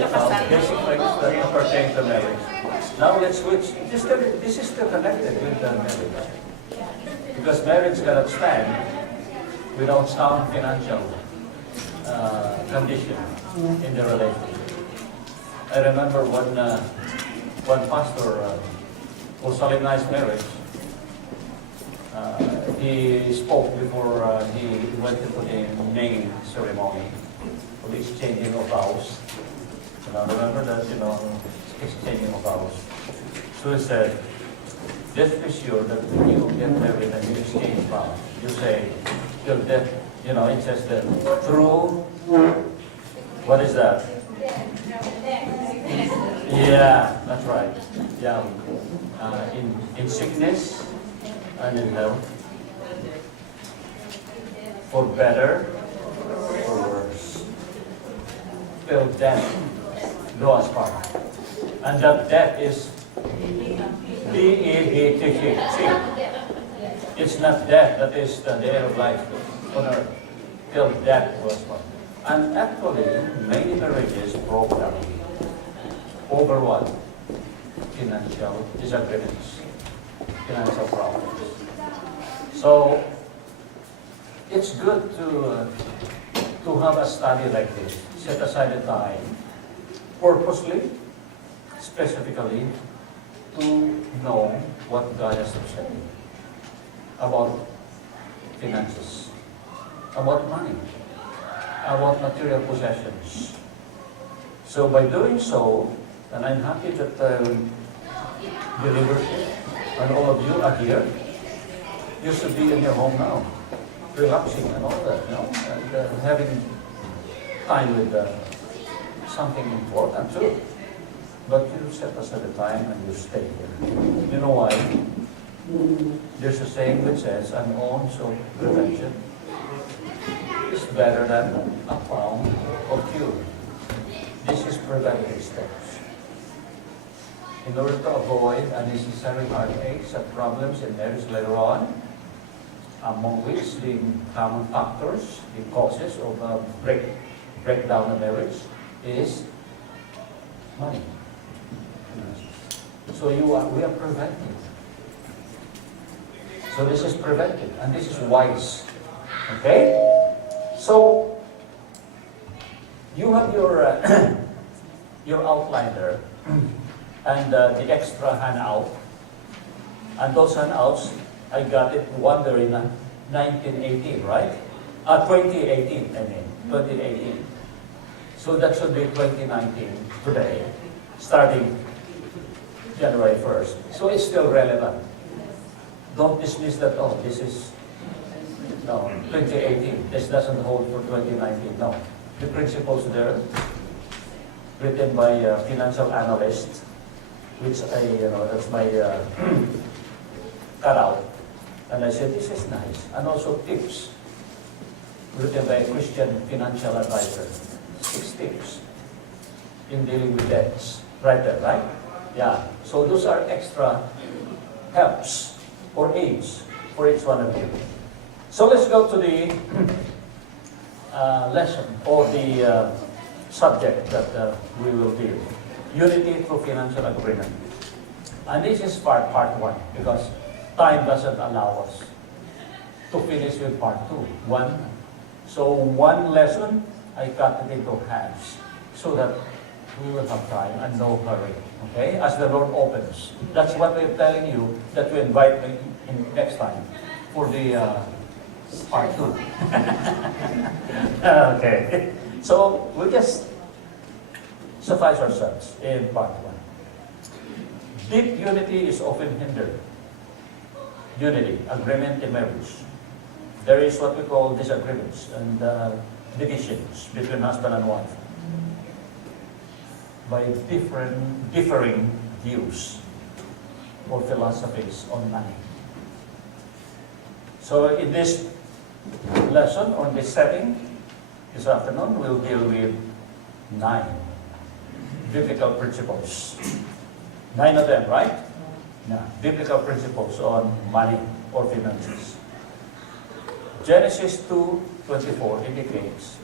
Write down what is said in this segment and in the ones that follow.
basic rights that pertain to marriage. Now let's switch. This is still connected with the marriage. Because marriage cannot stand without sound financial condition in the relationship. I remember one pastor who solemnized marriage. He spoke before he went into the name ceremony of the exchanging of vows. Remember that, exchanging of vows. So he said, just be sure that when you get married and you exchange vows, you say, till death, it says that through, what is that? Yeah, that's right. Yeah. In sickness and in health, for better or worse, till death do us part. And that death is D-E-B-T-T. It's not death that is the end of life on earth, till death do us part. And actually, many marriages broke down over what? Financial disagreements, financial problems. So, it's good to have a study like this. Set aside a time, purposely, specifically, to know what God has to say about finances, about money, about material possessions. So by doing so, and I'm happy that the leadership and all of you are here, you should be in your home now, relaxing and all that, and having time with something important too. But you set aside a time and you stay here. You know why? There's a saying which says, an ounce of prevention is better than a pound of cure. This is preventive steps. In order to avoid unnecessary heartaches and problems in marriage later on, among which the common factors, the causes of breakdown of marriage is money. So we are preventive. So this is preventive, and this is wise. Okay? So you have your your outline there, and the extra handout. And those handouts, I got it wondering 1918, right? 2018, I mean, 2018. So that should be 2019 today, starting January 1st. So it's still relevant. Don't dismiss that, oh, this is, no, 2018. This doesn't hold for 2019. No. The principles there, written by a financial analyst, which that's my cutout. And I said, this is nice. And also tips, written by a Christian financial advisor. 6 tips in dealing with debts. Right there, right? Yeah. So those are extra helps or aids for each one of you. So let's go to the lesson or the subject that we will deal. Unity through financial agreement. And this is part 1 because time doesn't allow us to finish with part 2. So one lesson, I cut it into halves so that we will have time and no hurry. Okay? As the Lord opens. That's what we're telling you that we invite me in next time for the part 2. Okay. So we'll just suffice ourselves in part 1. Deep unity is often hindered. Unity, agreement in marriage. There is what we call disagreements and divisions between husband and wife by differing views or philosophies on money. So in this lesson, or this setting, this afternoon, we'll deal with 9 biblical principles. 9 of them, right? Yeah, biblical principles on money or finances. Genesis 2:24 indicates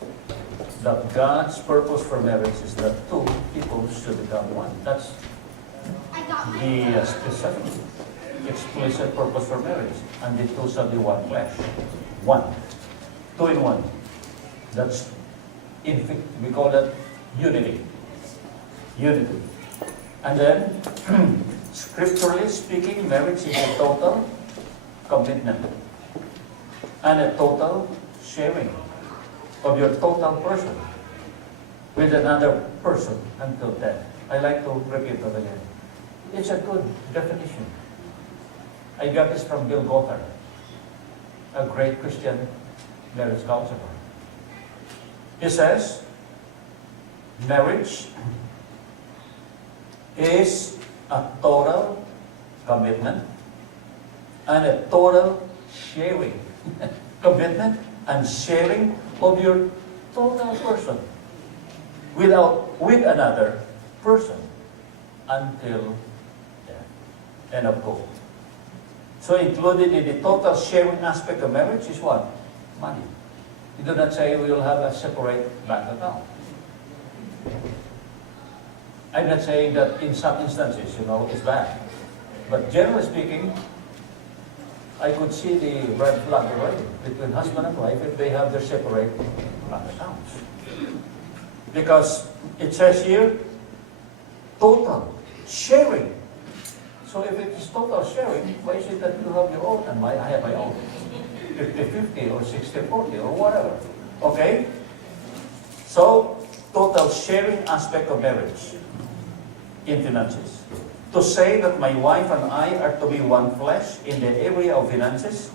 that God's purpose for marriage is that two people should become one. That's the specific, explicit purpose for marriage. And the two shall be one flesh. One. Two in one. That's, we call that unity. Unity. And then, scripturally speaking, marriage is a total commitment and a total sharing of your total person with another person until death. I like to repeat that again. It's a good definition. I got this from Bill Gothard, a great Christian marriage counselor. He says, marriage is a total commitment and a total sharing. Commitment and sharing of your total person with another person until death. End of quote. So included in the total sharing aspect of marriage is what? Money. You do not say we will have a separate bank account. I'm not saying that in some instances, it's bad. But generally speaking, I could see the red flag already between husband and wife if they have their separate bank accounts. Because it says here, total sharing. So if it is total sharing, why is it that you have your own and I have my own? 50-50 or 60-40 or whatever. Okay? So, total sharing aspect of marriage in finances. To say that my wife and I are to be one flesh in the area of finances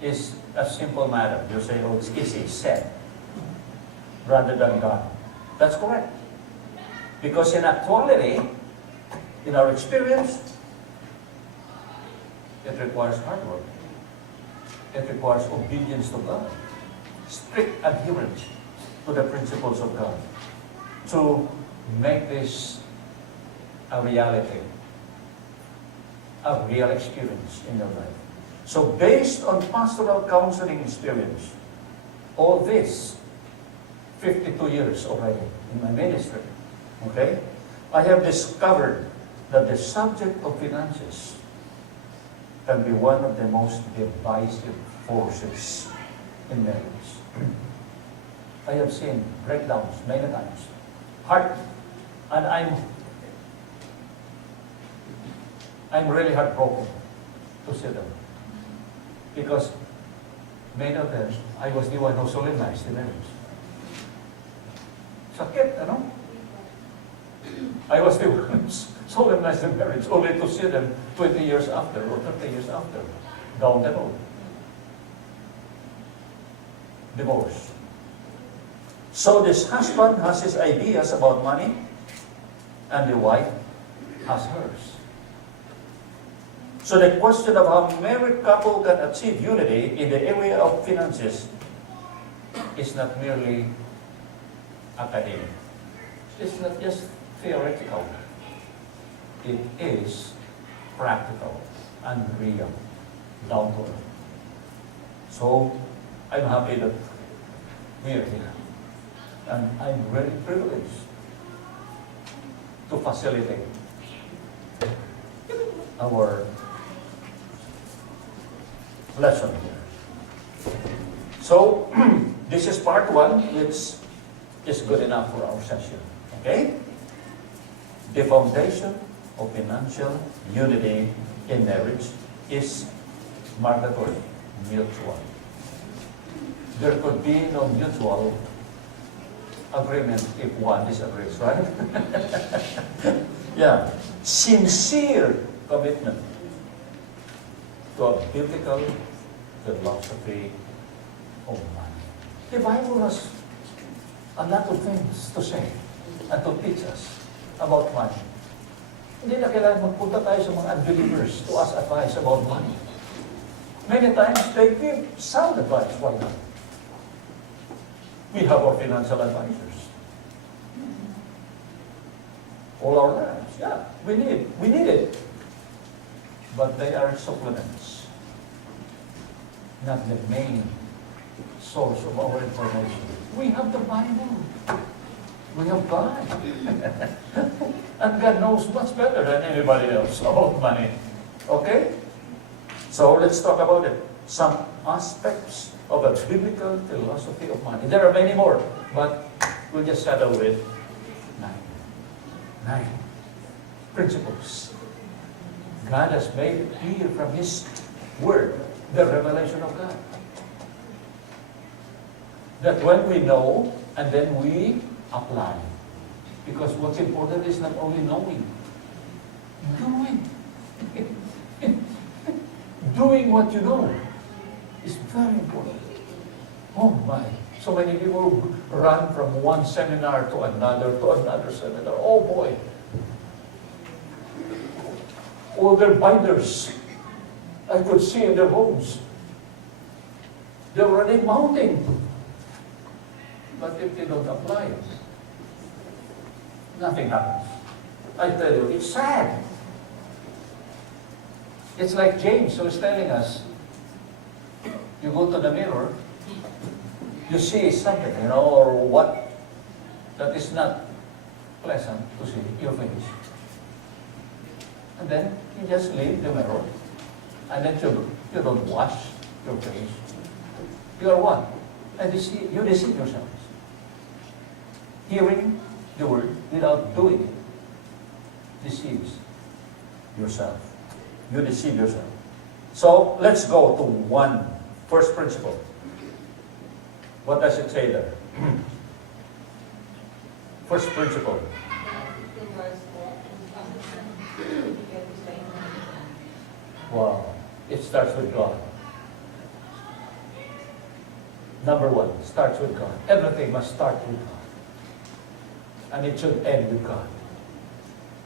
is a simple matter. You say, oh, it's easy, said, rather than God. That's correct. Because in actuality, in our experience, it requires hard work. It requires obedience to God, strict adherence to the principles of God, to make this a reality, a real experience in your life. So based on pastoral counseling experience, all this, 52 years already in my ministry, okay, I have discovered that the subject of finances can be one of the most divisive forces in marriage. I have seen breakdowns many times. And I'm really heartbroken to see them. Because many of them, I was the one who solemnized the marriage. Sakit, ano? I was the one who solemnized the marriage, only to see them 20 years after or 30 years after, down the road. Divorce. So this husband has his ideas about money, and the wife has hers. So the question of how married couple can achieve unity in the area of finances is not merely academic. It's not just theoretical. It is practical and real, down to earth. So I'm happy that we are here. And I'm very privileged to facilitate our lesson here. So, this is part one, which is good enough for our session. Okay? The foundation of financial unity in marriage is mandatory, mutual. There could be no mutual agreement if one disagrees, right? Yeah. Sincere commitment to a biblical philosophy of money. The Bible has a lot of things to say and to teach us about money. Hindi na kailangan magpunta tayo sa mga unbelievers to ask advice about money. Many times they give sound advice. Why not? We have our financial advisors. All our lives, yeah, we need it. But they are supplements, not the main source of our information. We have the Bible. We have God. And God knows much better than anybody else about money. Okay? So let's talk about it. Some aspects of a biblical philosophy of money. There are many more, but we'll just settle with 9. 9 principles. God has made it clear from His Word, the revelation of God, that when we know and then we apply. Because what's important is not only knowing, doing. Doing what you know is very important. Oh my. So many people run from one seminar to another seminar. Oh boy. All their binders, I could see in their homes. They're already mounting. But if they don't apply it, nothing happens. I tell you, it's sad. It's like James who is telling us, you go to the mirror, you see something, or what that is not pleasant to see, your face. And then you just leave the mirror, and then you don't wash your face. You are what? And you deceive yourselves. Hearing the word without doing it deceives yourself. You deceive yourself. So let's go to first principle. What does it say there? First principle. Wow. It starts with God. Number 1, starts with God. Everything must start with God. And it should end with God.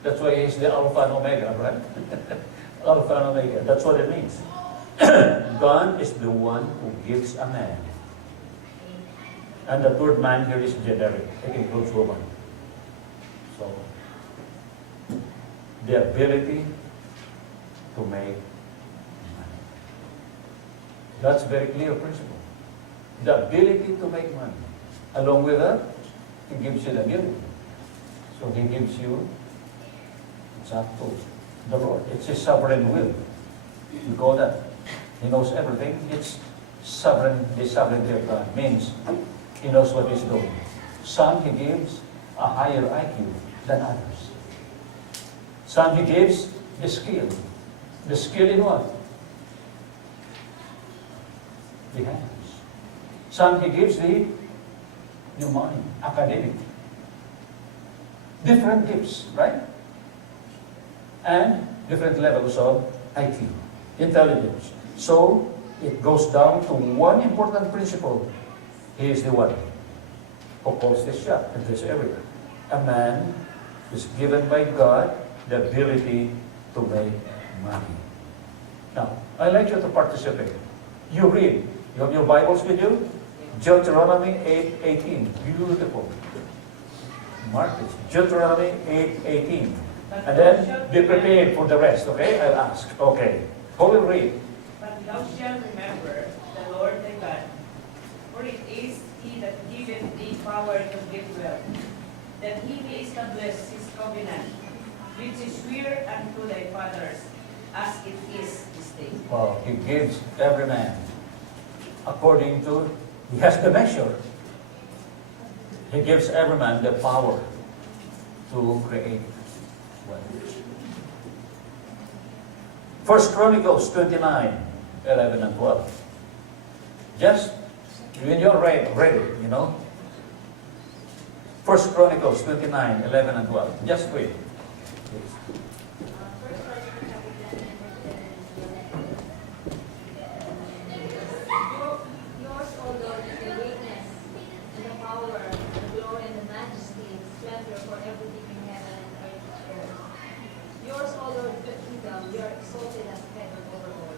That's why He's the Alpha and Omega, right? Alpha and Omega. That's what it means. God is the one who gives a man. And the word man here is generic. It includes woman. So, the ability to make money. That's a very clear principle. The ability to make money. Along with that, He gives you the ability. So He gives you, it's up to the Lord. It's His sovereign will. We call that. He knows everything. It's sovereign. The sovereignty of God means He knows what He's doing. Some He gives a higher IQ than others. Some He gives the skill. The skill in what? The hands. Some He gives the mind, academic. Different gifts, right? And different levels of IQ, intelligence. So, it goes down to one important principle. He is the one who calls this shot and this area. A man is given by God the ability to make money. Now, I'd like you to participate. You read. You have your Bibles with you? Deuteronomy 8:18. Beautiful. Mark it. Deuteronomy 8:18. And then be prepared for the rest, okay? I'll ask. Okay. Who will read? But thou shalt remember the Lord thy God, for it is He that giveth thee power to get wealth, that He may establish His covenant, which He sware unto thy fathers, as it is this day. Well, He gives every man according to, He has the measure. He gives every man the power to create wealth. 1 Chronicles 29:11 and 12. Just when you're ready, 1 Chronicles 29:11 and 12. Just read. Yours, O Lord, is the greatness and the power, the glory and the majesty and splendor, for everything in heaven and earth is yours. Yours, O Lord, is the kingdom. You are exalted as head over all.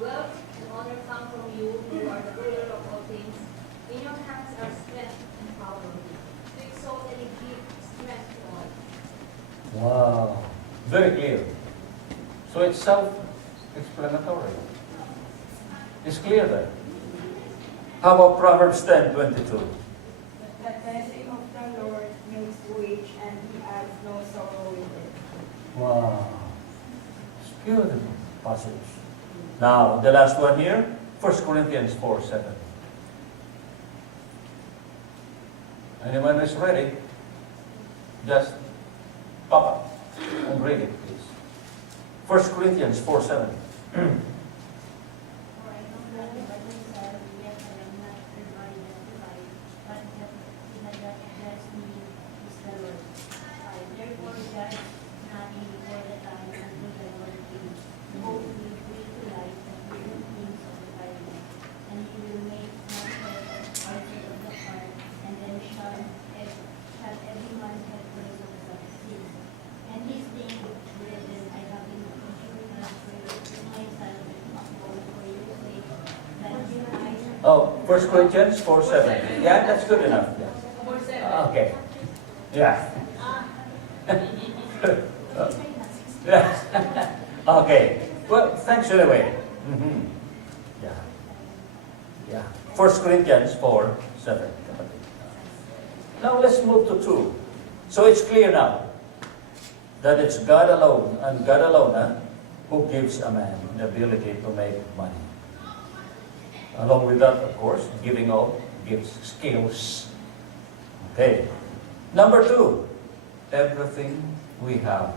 Wealth and honor come from you, who are the ruler of all things. In your hands are strength and power. To exalt and give strength to all. Wow. Very clear. So it's self-explanatory. It's clear there. How about Proverbs 10:22? blessing of the Lord makes rich, and he adds no sorrow with it. Wow. It's beautiful passage. Now, the last one here, 1 Corinthians 4:7. Anyone is ready? Just pop up and read it, please. 1 Corinthians 4:7. For I know not about myself, yet I am not divided to life, but he that blessed me is the Lord. I therefore judge nothing before the time until the Lord came, both me free to life and hidden things of the Bible. And he will make manifest parts of the heart, and then shall every man have praise of the sin. And this thing, brethren, I have been teaching myself upon for your sake, that you might Oh, 1 Corinthians 4:7. Yeah, that's good enough. For 7. Okay. Yeah. Yeah. Okay. Well, thanks anyway. Mhm. Yeah. Yeah. 1 Corinthians 4:7. Now let's move to 2. So it's clear now that it's God alone and God alone who gives a man the ability to make money. Along with that, of course, giving out gives skills. Okay. Number 2, everything we have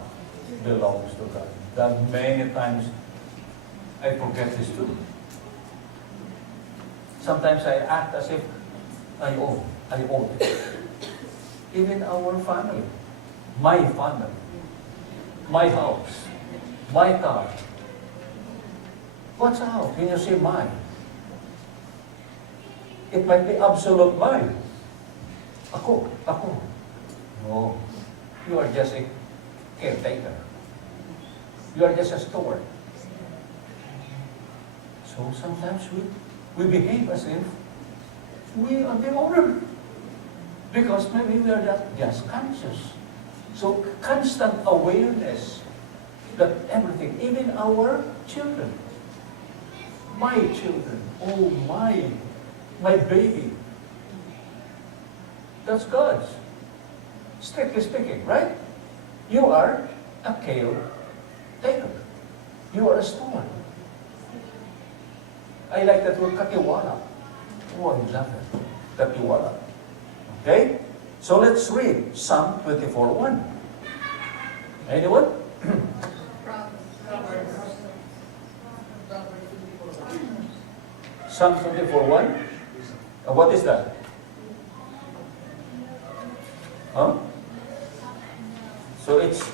belongs to God. That many times I forget this too. Sometimes I act as if I own it. Even our family, my house, my car. What's out? When you say mine? It might be absolute mine. Ako. No. You are just a caretaker. You are just a steward. So sometimes we behave as if we are the owner. Because maybe we are not just conscious. So constant awareness that everything, even our children, my children, oh my baby, that's God's. Strictly speaking, right? You are a caretaker. You are a steward. I like that word, katiwala. Oh, I love it. Katiwala. Okay? So let's read Psalm 24:1. Anyone? Psalm 24:1. What is that? Huh? So it's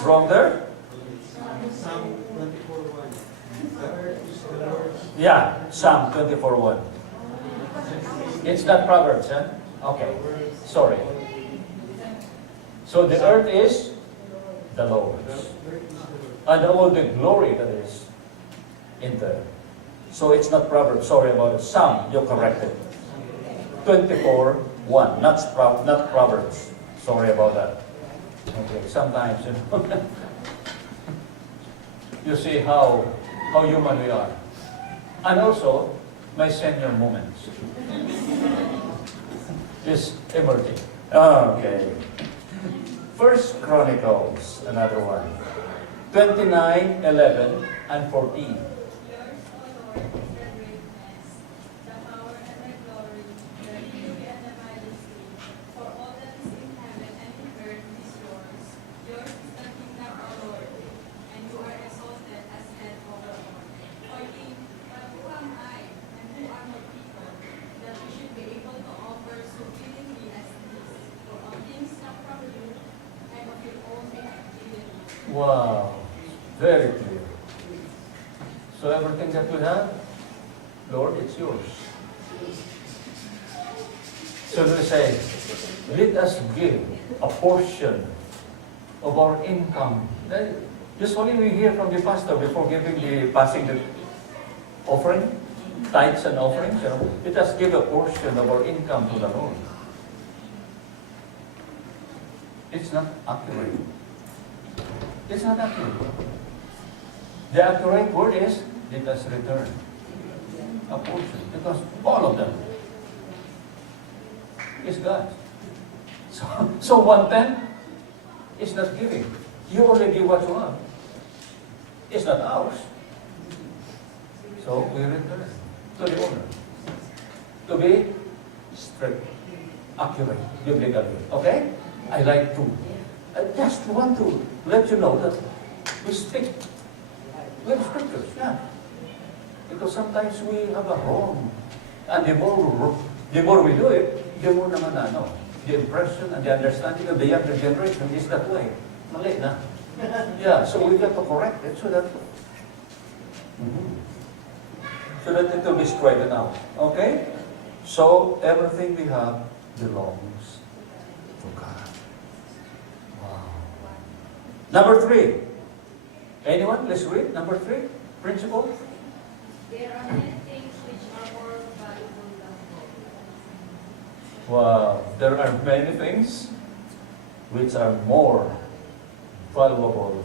wrong there? Psalm 24:1. The earth is the Lord's. Yeah, Psalm 24:1. It's not Proverbs, huh? Okay, sorry. So the earth is the Lord's. And all the glory that is in there. So it's not Proverbs, sorry about it. Psalm, you're corrected. 24:1, not Proverbs. Sorry about that. Okay, sometimes, you see how human we are. And also, my senior moments is emerging. Okay. First Chronicles, another one. 29:11 and 14. the power and the glory, the beauty and the majesty, for all that is in heaven and in earth is yours. Yours is the kingdom, O Lord, and you are exalted as head over all. For King, but who am I, and who are my people, that we should be able to offer so willingly as this, for all things come from you, and of your own activity. Wow, very clear. So everything that we have, Lord, it's yours. So we say, let us give a portion of our income. Usually we hear from the pastor before passing the offering, tithes and offerings, let us give a portion of our income to the Lord. It's not accurate. It's not accurate. The accurate word is, let us return a portion. Because all of them is God's. So 1/10 is not giving. You only give what you have. It's not ours. So we return to the owner. To be strict, accurate, biblically. Okay? I like to just want to let you know that we stick with scriptures. Yeah. Because sometimes we have a wrong. And the more we do it, the more naman the impression and the understanding of the younger generation is that way. Mali na. Yeah, so we got to correct it so that so that it will be straightened out. Okay? So everything we have belongs to God. Wow. Number 3. Anyone? Let's read. Number 3. Principle. There are many things which are more valuable than gold. Wow. There are many things which are more valuable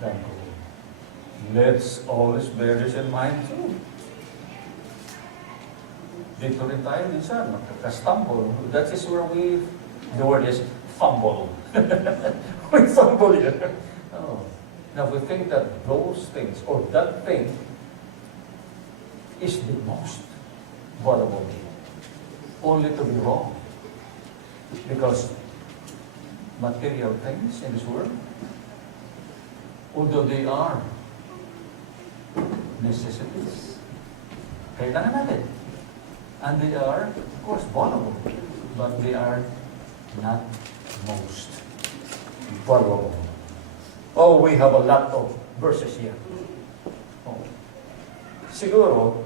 than gold. Let's always bear this in mind too. Dito rin tayo minsan, magkakastumble. That is where the word is fumble. We fumble here. Oh. Now we think that those things, or that thing, is the most valuable. Only to be wrong. Because material things in this world, although they are necessities, kailangan natin. And they are, of course, valuable, but they are not most valuable. Oh, we have a lot of verses here. Oh. Siguro,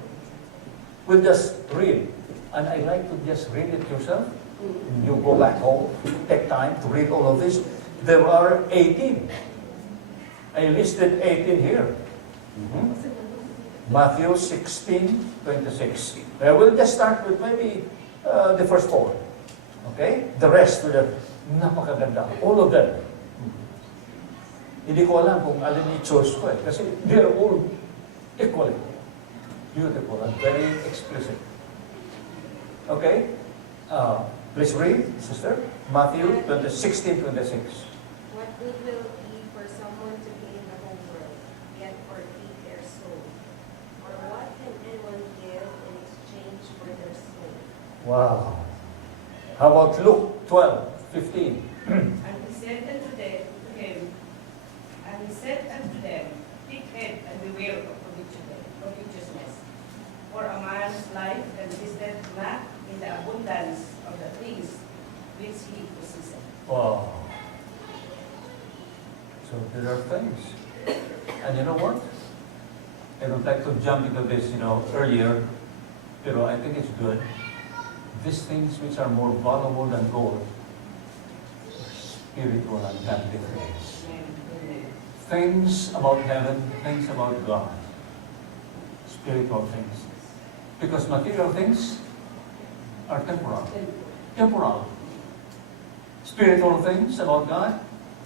we'll just read. And I like to just read it yourself. You go back home, take time to read all of this. There are 18. I listed 18 here. Matthew 16:26. We'll just start with maybe the first 4. Okay? The rest will have napakaganda. All of them. Hindi ko alam kung alin i-choose ko eh. Kasi they're all equally beautiful and very explicit. Okay? Please read, sister. Matthew 16:26. What good will it be for someone to gain the whole world, yet forfeit their soul? Or what can anyone give in exchange for their soul? Wow. How about Luke 12:15? And he said unto them, and he said unto them, take heed and beware of covetousness. For a man's life consisteth not in the abundance of the things which he possesseth. Wow. So there are things. And you know what? I don't like to jump into this, earlier, but I think it's good. These things which are more valuable than gold, spiritual and godly things. Things about heaven, things about God. Spiritual things. Because material things are temporal. Temporal. Spiritual things about God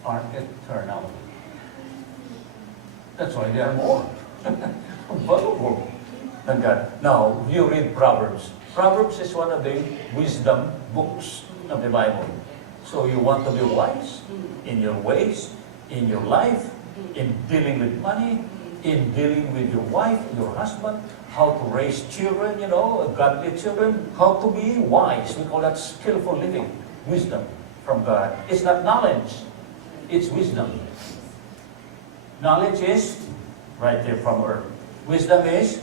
are eternal. That's why they are more valuable than God. Now, you read Proverbs. Proverbs is one of the wisdom books of the Bible. So you want to be wise in your ways, in your life, in dealing with money, in dealing with your wife, your husband, how to raise children, godly children, how to be wise. We call that skillful living, wisdom from God. It's not knowledge, it's wisdom. Knowledge is right there from earth. Wisdom is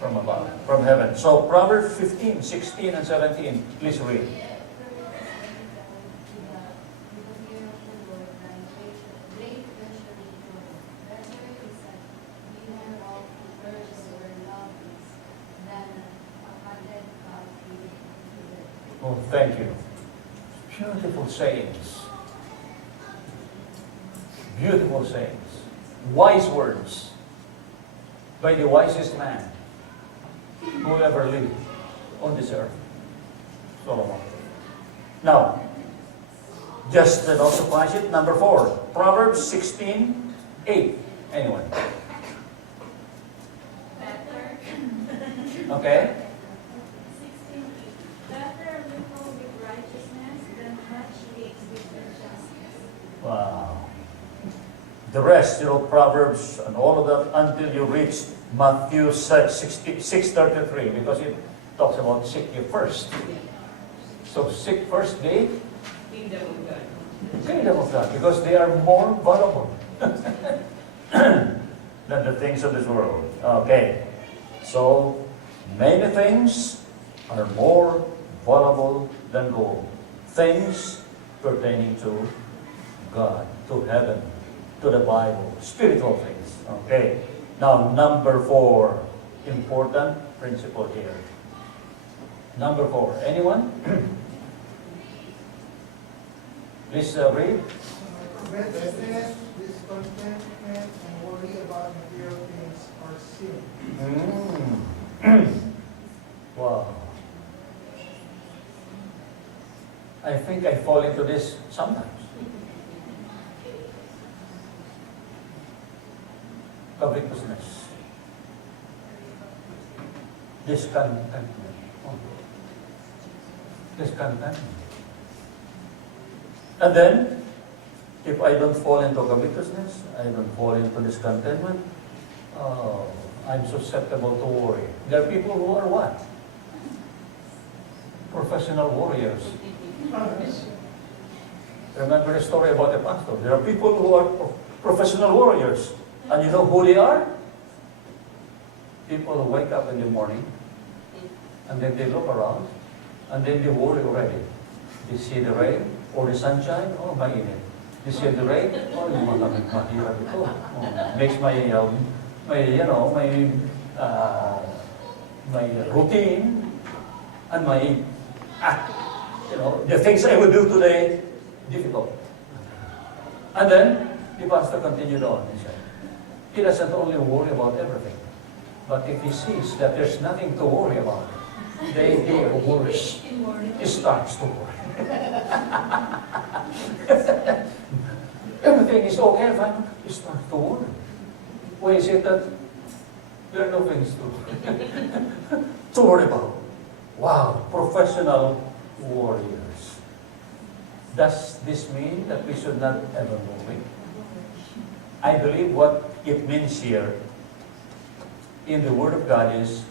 from above, from heaven. So Proverbs 15, 16, and 17, please read. Oh, thank you. Beautiful sayings. Beautiful sayings. Wise words by the wisest man who ever lived on this earth, Solomon. Now, just to not surprise it, number 4, Proverbs 16:8. Anyone? Better. Okay? 16. Better a little with righteousness than much the rest, Proverbs and all of that until you reach Matthew 6:33, because it talks about seek ye first. So seek first the Kingdom of God. kingdom of God, because they are more valuable than the things of this world. Okay, so many things are more valuable than gold. Things pertaining to God, to heaven, to the Bible, spiritual things. Okay, now number 4, important principle here. Number 4, anyone? Please read. Restlessness, discontentment, and worry about material things are sin. Wow. I think I fall into this sometimes. Covetousness. Discontentment. Oh. Discontentment. And then, if I don't fall into covetousness, I don't fall into discontentment, I'm susceptible to worry. There are people who are what? Professional warriors. Remember the story about the pastor. There are people who are professional warriors. And you know who they are? People who wake up in the morning, and then they look around, and then they worry already. They see the rain or the sunshine, oh, mainit. They see the rain, oh, yung malamig, mahirap ito. Oh, makes my routine and my the things I will do today difficult. And then the pastor continued on. He said, he doesn't only worry about everything, but if he sees that there's nothing to worry about, the idea of worry, he starts to worry. Everything is okay, fine. You start to worry. Why is it that there are no things to worry about? Wow, professional warriors. Does this mean that we should not ever worry? I believe what it means here in the Word of God is,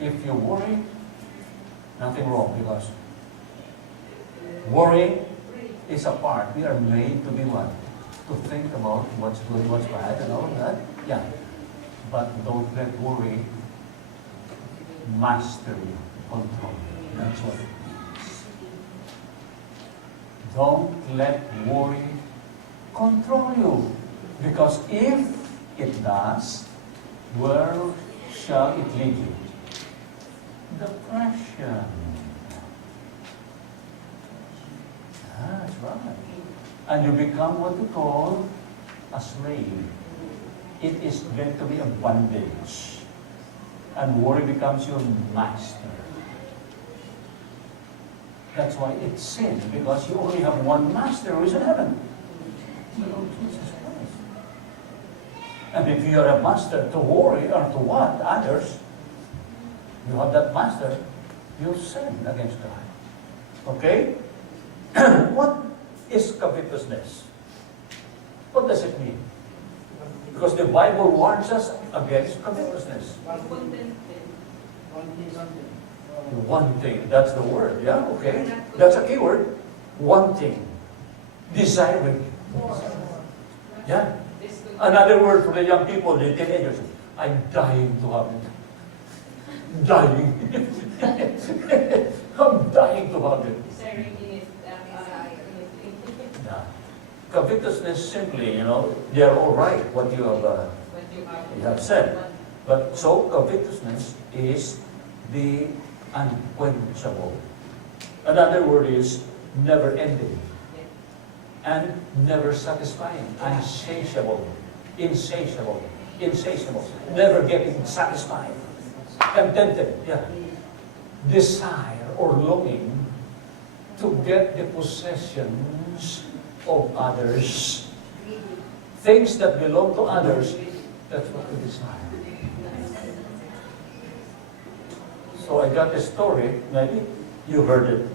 if you worry, nothing wrong, because worrying is a part. We are made to be what? To think about what's good, what's bad, and all of that. Yeah. But don't let worry master you, control you. That's what it means. Don't let worry control you. Because if it does, where shall it lead you? Depression. That's right. And you become what we call a slave. It is going to be a bondage. And worry becomes your master. That's why it's sin, because you only have one master who is in heaven. The Lord Jesus Christ. And if you are a master to worry or to want others, you have that master, you sin against God. Okay? What is covetousness? What does it mean? Because the Bible warns us against covetousness. One thing, that's the word, yeah, okay. That's a key word. One thing. Desiring. Yeah. Another word for the young people, the teenagers. I'm dying to have it. Dying. I'm dying to have it. Yeah. Covetousness simply, they are all right, what you have said. But so covetousness is the unquenchable. Another word is never ending. And never satisfying. Insatiable. Insatiable. Insatiable. Never getting satisfied. Contented. Yeah. Desire or longing to get the possessions of others. Things that belong to others, that's what we desire. So I got a story, maybe you heard it.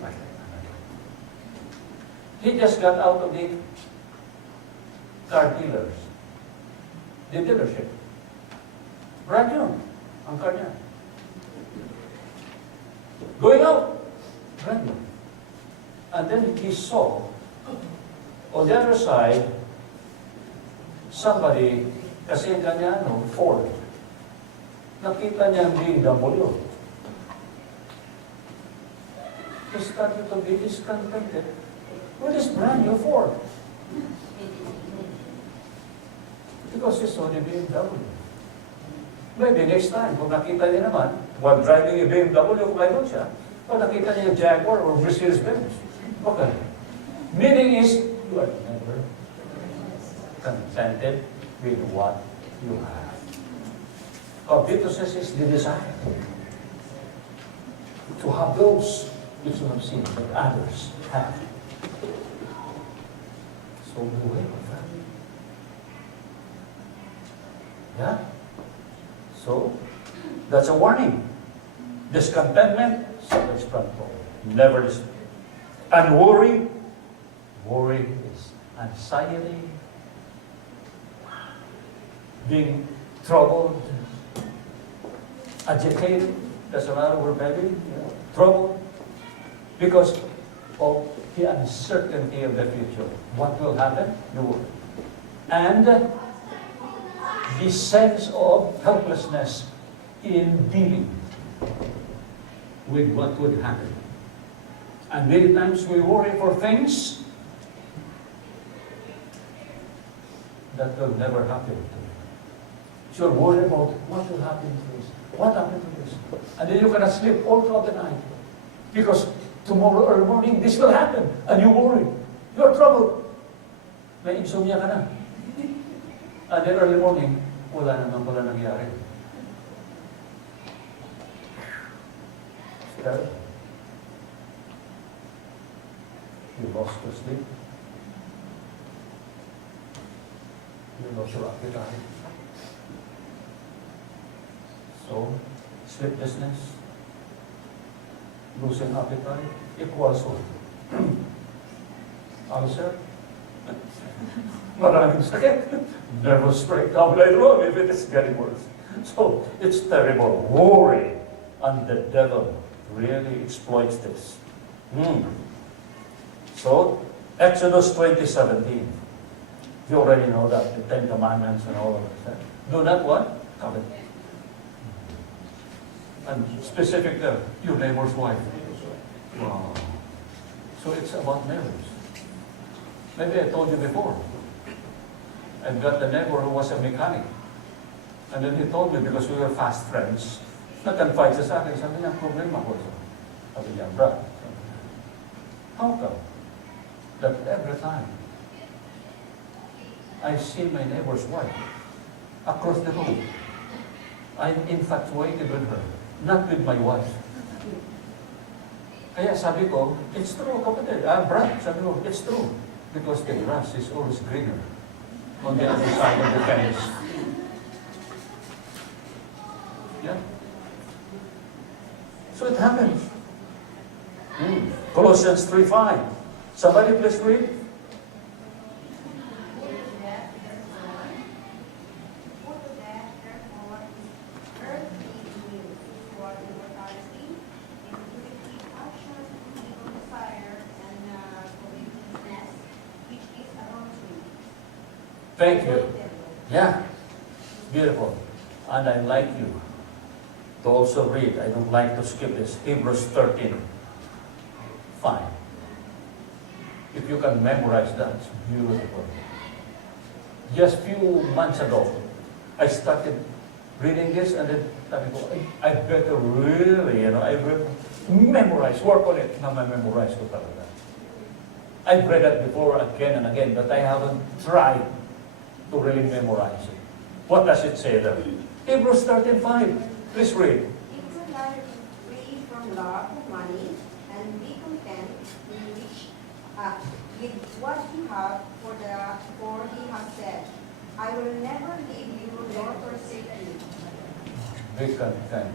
He just got out of the car dealers. The dealership. Brand new. Ang car niya. Going out. Brand new. And then he saw, on the other side, somebody, kasi yung kanya, Ford. Nakita niya ang BMW. He started to be discontented with this brand new Ford. Because he saw the BMW. Maybe next time, kung nakita niya naman, while driving a BMW, kung mayroon siya, kung nakita niya yung Jaguar or Mercedes-Benz. Okay. Meaning is, you are never contented with what you have. Covetousness is the desire to have those which you have seen that others have. So beware of that. Yeah? So, that's a warning. Discontentment, self-control. Never this. And worry is anxiety, being troubled, agitated. That's another word, maybe. Troubled. Because of the uncertainty of the future. What will happen? You will. And the sense of helplessness in dealing with what would happen. And many times we worry for things that will never happen to you. So you're worried about what will happen to this, what happened to this. And then you cannot sleep all throughout the night. Because tomorrow early morning, this will happen. And you worry. You're troubled. May insomnia ka na. And then early morning, wala naman nangyari. Terrible. You lost your sleep. You lost your appetite. So, sleeplessness, losing appetite, equals what? Ulcer? Maraming sakit. Nervous breakdown later on if it is getting worse. So, it's terrible. Worry. And the devil really exploits this. So, Exodus 20:17. You already know that, the Ten Commandments and all of that. Do not what? Covet. And specific there, your neighbor's wife. Wow. So it's about neighbors. Maybe I told you before. I've got a neighbor who was a mechanic. And then he told me, because we were fast friends, nag-confide siya sa akin, sabi niya, problema ko. Sabi niya, Brad, how come that every time I see my neighbor's wife across the road, I'm infatuated with her, not with my wife. Kaya sabi ko, it's true, kapatid. Brad, sabi ko, it's true. Because the grass is always greener on the other side of the fence. Yeah? So it happens. Colossians 3:5. Somebody please read. Thank you. Yeah. Beautiful. And I like you to also read. I don't like to skip this. Hebrews 13. Fine. If you can memorize that, it's beautiful. Just few months ago, I started reading this and then sabi ko, I better really, I will memorize, work on it. Na memorize ko talaga. I've read that before again and again, but I haven't tried to really memorize it. What does it say there? Hebrews 13:5. Please read. It would like to free from love of money and be content in which with what you have, for he has said, I will never leave you nor forsake you. Be content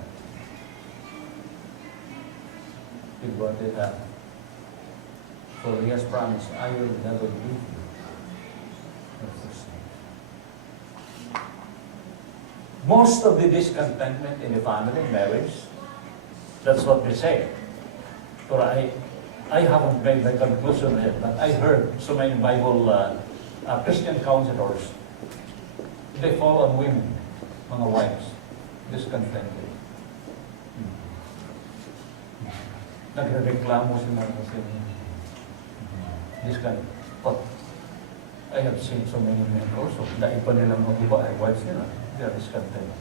with what they have. For he has promised, I will never leave you nor forsake you. Most of the discontentment in the family, marriage, that's what they say. But I haven't made my conclusion yet, but I heard so many Bible Christian counselors, they fall on women, mga wives, discontented. Nagreklamo sila kasi discontented. But I have seen so many men also, dahil pa nilang mga iba ay wives nila, they are discontented.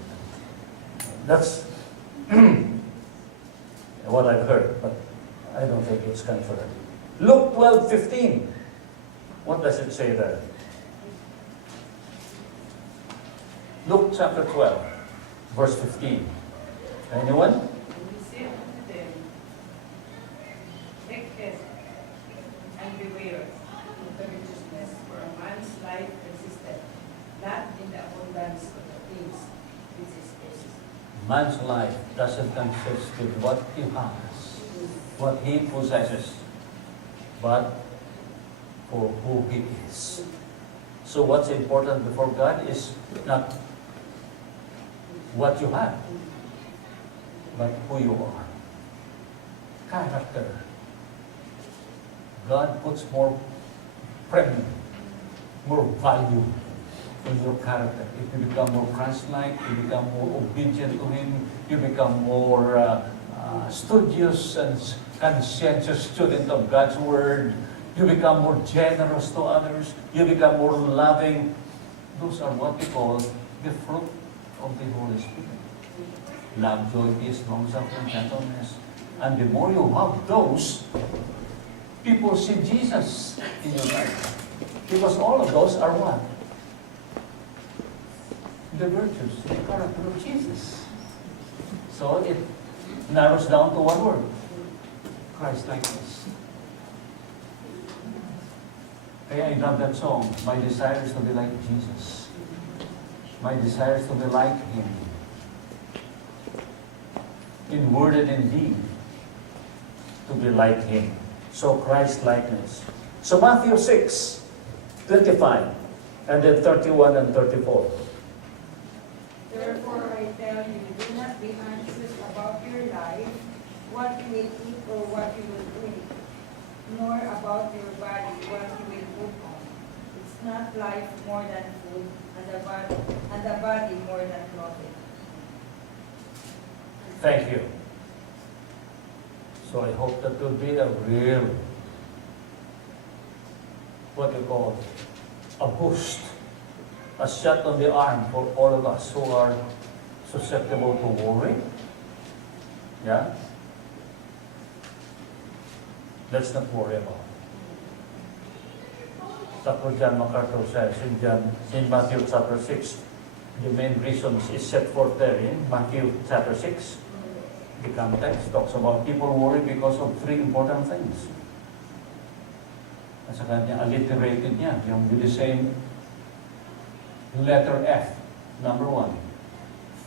That's what I've heard, but I don't think it's confirmed. Luke 12:15. What does it say there? Luke chapter 12, verse 15. Anyone? And he said unto them, take heed and beware of covetousness, for a man's life consisteth not in the abundance of the things which is his. Man's life doesn't consist with what he has, what he possesses, but for who he is. So what's important before God is not what you have, but who you are. Character. God puts more premium, more value in your character. If you become more Christ-like, you become more obedient to Him, you become more studious and conscientious student of God's Word, you become more generous to others, you become more loving. Those are what we call the fruit of the Holy Spirit. Love, joy, peace, long-suffering, gentleness. And the more you have those, people see Jesus in your life. Because all of those are what? The virtues, the character of Jesus. So it narrows down to one word. Christ-likeness. Kaya I love that song. My desire is to be like Jesus. My desire is to be like Him. In word and in deed. To be like Him. So Christ-likeness. So Matthew 6:25, and then 31 and 34. Therefore I tell you, do not be anxious about your life, what you will eat or what you will drink, nor about your body, what you will put on. It's not life more than food, and the body more than clothing. Thank you. So I hope that will be a real, what you call, a boost, a shot on the arm for all of us who are susceptible to worry. Yeah? Let's not worry about it. Dr. John MacArthur says in Matthew chapter 6, the main reasons is set forth there in Matthew chapter 6. The context talks about people worry because of three important things. At saka niya, alliterated niya, yung with the same letter F. Number 1,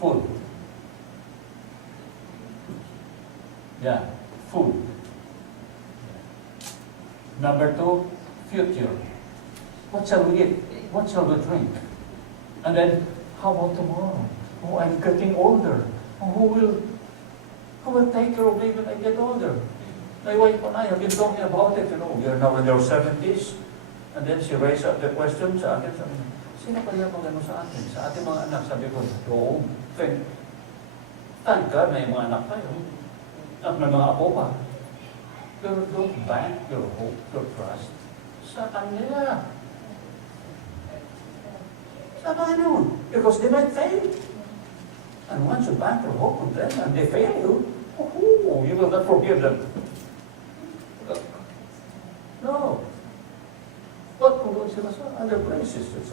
food. Yeah, food. Number 2, future. What shall we eat? What shall we drink? And then, how about tomorrow? Oh, I'm getting older. Oh, who will take care of me when I get older? My wife and I have been talking about it, we are now in our 70s. And then she raised up the question sa akin, sabi niya, sino kaya mag-ano sa atin? Sa ating mga anak, sabi ko, thank God may mga anak tayo. At may mga apo pa. Pero don't bank your hope, your trust sa kanila. Sa Panginoon. Because they might fail. And once you bank your hope on them and they fail you, you will not forgive them. No. But kung sila sa other places, it's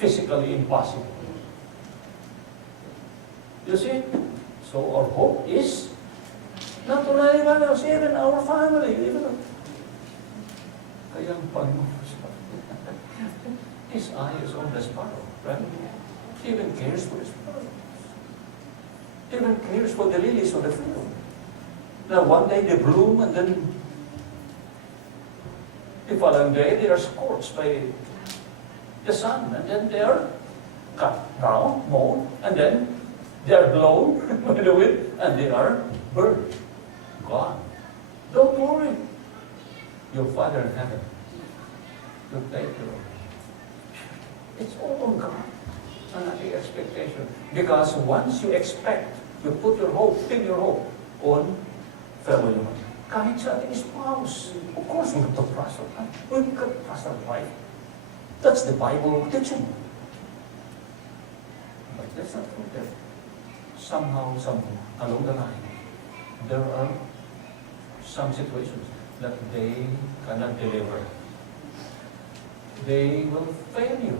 physically impossible. You see? So our hope is not to anyone else, even our family. Kaya ang Panginoon, His eye is on the sparrow, right? He even cares for His sparrows. He even cares for the lilies of the field. Now one day they bloom and then the following day they are scorched by the sun and then they are cut down, mowed, and then They are blown by the wind and they are burned. Gone. Don't worry. Your Father in heaven will take care of it. It's all on God. And not the expectation. Because once you expect, you put your hope, pin your hope on fellow human. Kahit sa ating spouse. Of course, we have to trust our wife. We can trust our wife. That's the Bible teaching. But let's not forget, somehow, along the line, there are some situations that they cannot deliver. They will fail you.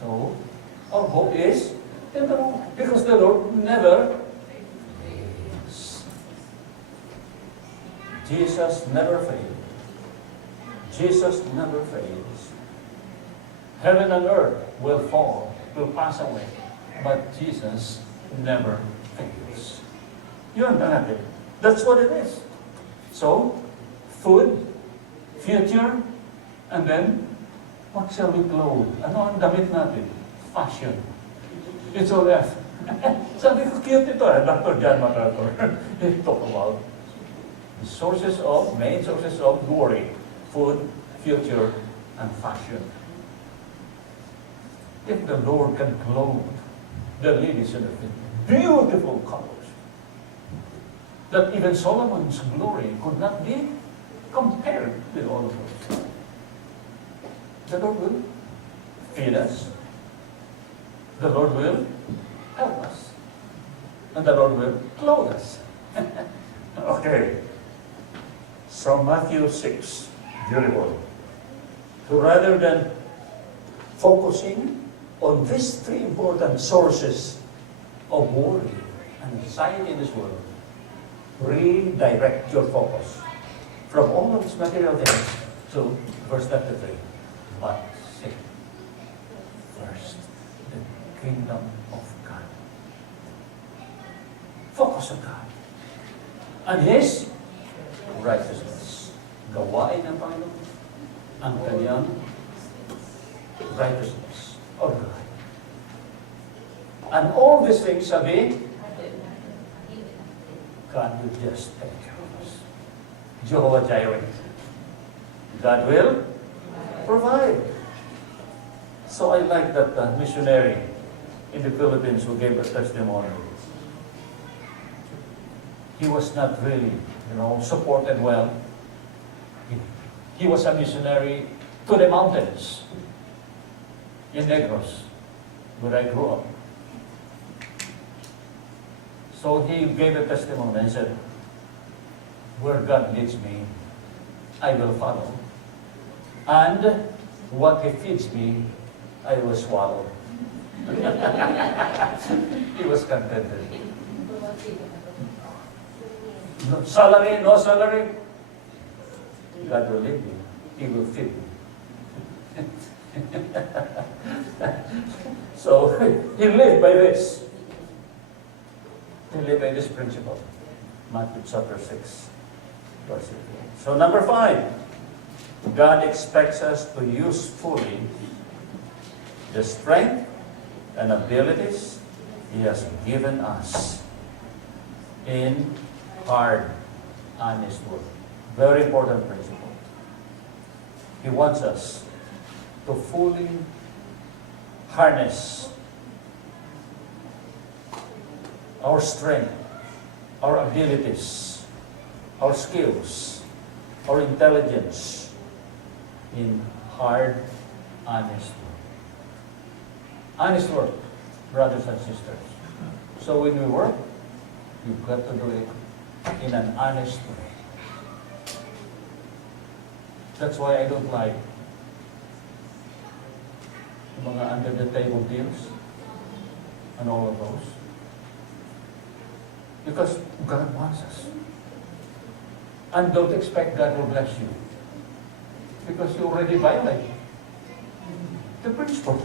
So, our hope is in the Lord, because the Lord never fails. Jesus never failed. Jesus never fails. Heaven and earth will fall, will pass away, but Jesus never fails. You understand it? That's what it is. So, food, future, and then, what shall we clothe? Ano ang damit natin? Fashion. It's all left. Sabi ko, cute ito Dr. John MacArthur. He talk about the main sources of glory. Food, future, and fashion. If the Lord can clothe the lilies in the field, beautiful colors, that even Solomon's glory could not be compared with all of those. The Lord will feed us. The Lord will help us. And the Lord will clothe us. Okay. So Matthew 6, beautiful. So rather than focusing on these three important sources of worry and anxiety in this world, redirect your focus from all of these material things to verse 33. But seek first the kingdom of God. Focus on God. And His righteousness. Gawain ng Panginoon ang kanyang righteousness of God. And all these things shall be, God will just take care of us. Jehovah Jireh. God will provide. So I like that missionary in the Philippines who gave a testimony. He was not really, supported well. He was a missionary to the mountains in Negros, where I grew up. So he gave a testimony and said, where God leads me, I will follow. And what He feeds me, I will swallow. He was contented. No salary, no salary. God will lead me. He will feed me. So he lived by this. He lived by this principle. Matthew chapter 6, verse 15. So number 5, God expects us to use fully the strength and abilities He has given us in hard, honest work. Very important principle. He wants us to fully harness our strength, our abilities, our skills, our intelligence in hard, honest work. Honest work, brothers and sisters. So when we work, you've got to do it in an honest way. That's why I don't like mga under-the-table deals and all of those. Because God wants us. And don't expect God will bless you. Because you already violate the principle.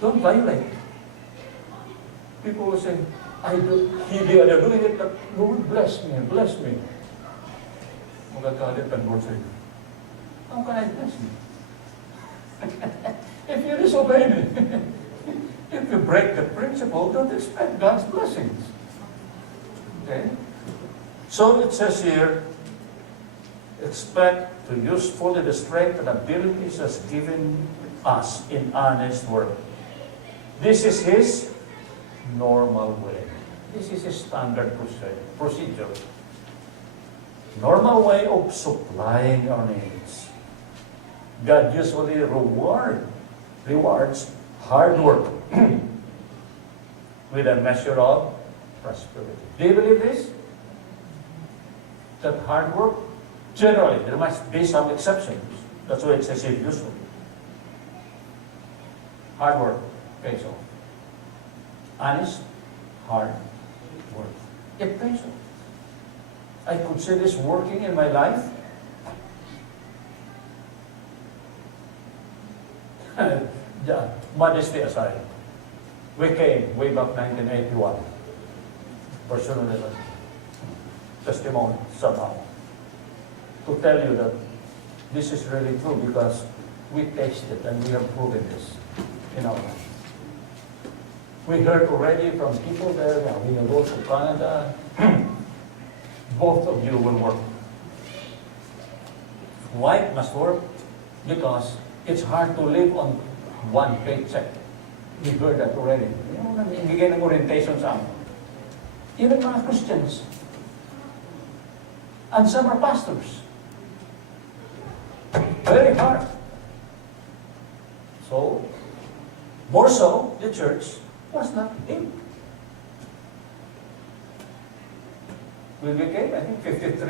Don't violate. People will say, they're doing it, but Lord bless me, bless me. Magagalit ang Lord sa iyo. How can I bless you? If you disobey me, If you break the principle, don't expect God's blessings. Okay? So it says here, expect to use fully the strength and abilities as given us in honest work. This is His normal way. This is His standard procedure. Normal way of supplying our needs. God usually rewards hard work with a measure of prosperity. Do you believe this? That hard work, generally, there must be some exceptions. That's why it says here usually. Hard work pays off. Honest, hard work. It pays off. I could say this working in my life. Yeah, modesty aside, we came way back 1981. Personal testimony somehow. To tell you that this is really true because we tasted and we have proven this in our life. We heard already from people there, we will go to Canada. Both of you will work. Wife must work because it's hard to live on one paycheck. We heard that already. You know, nabigay ng orientation sa amin. Even mga Christians. And some are pastors. Very hard. So, more so, the church was not in. We became, I think, 53.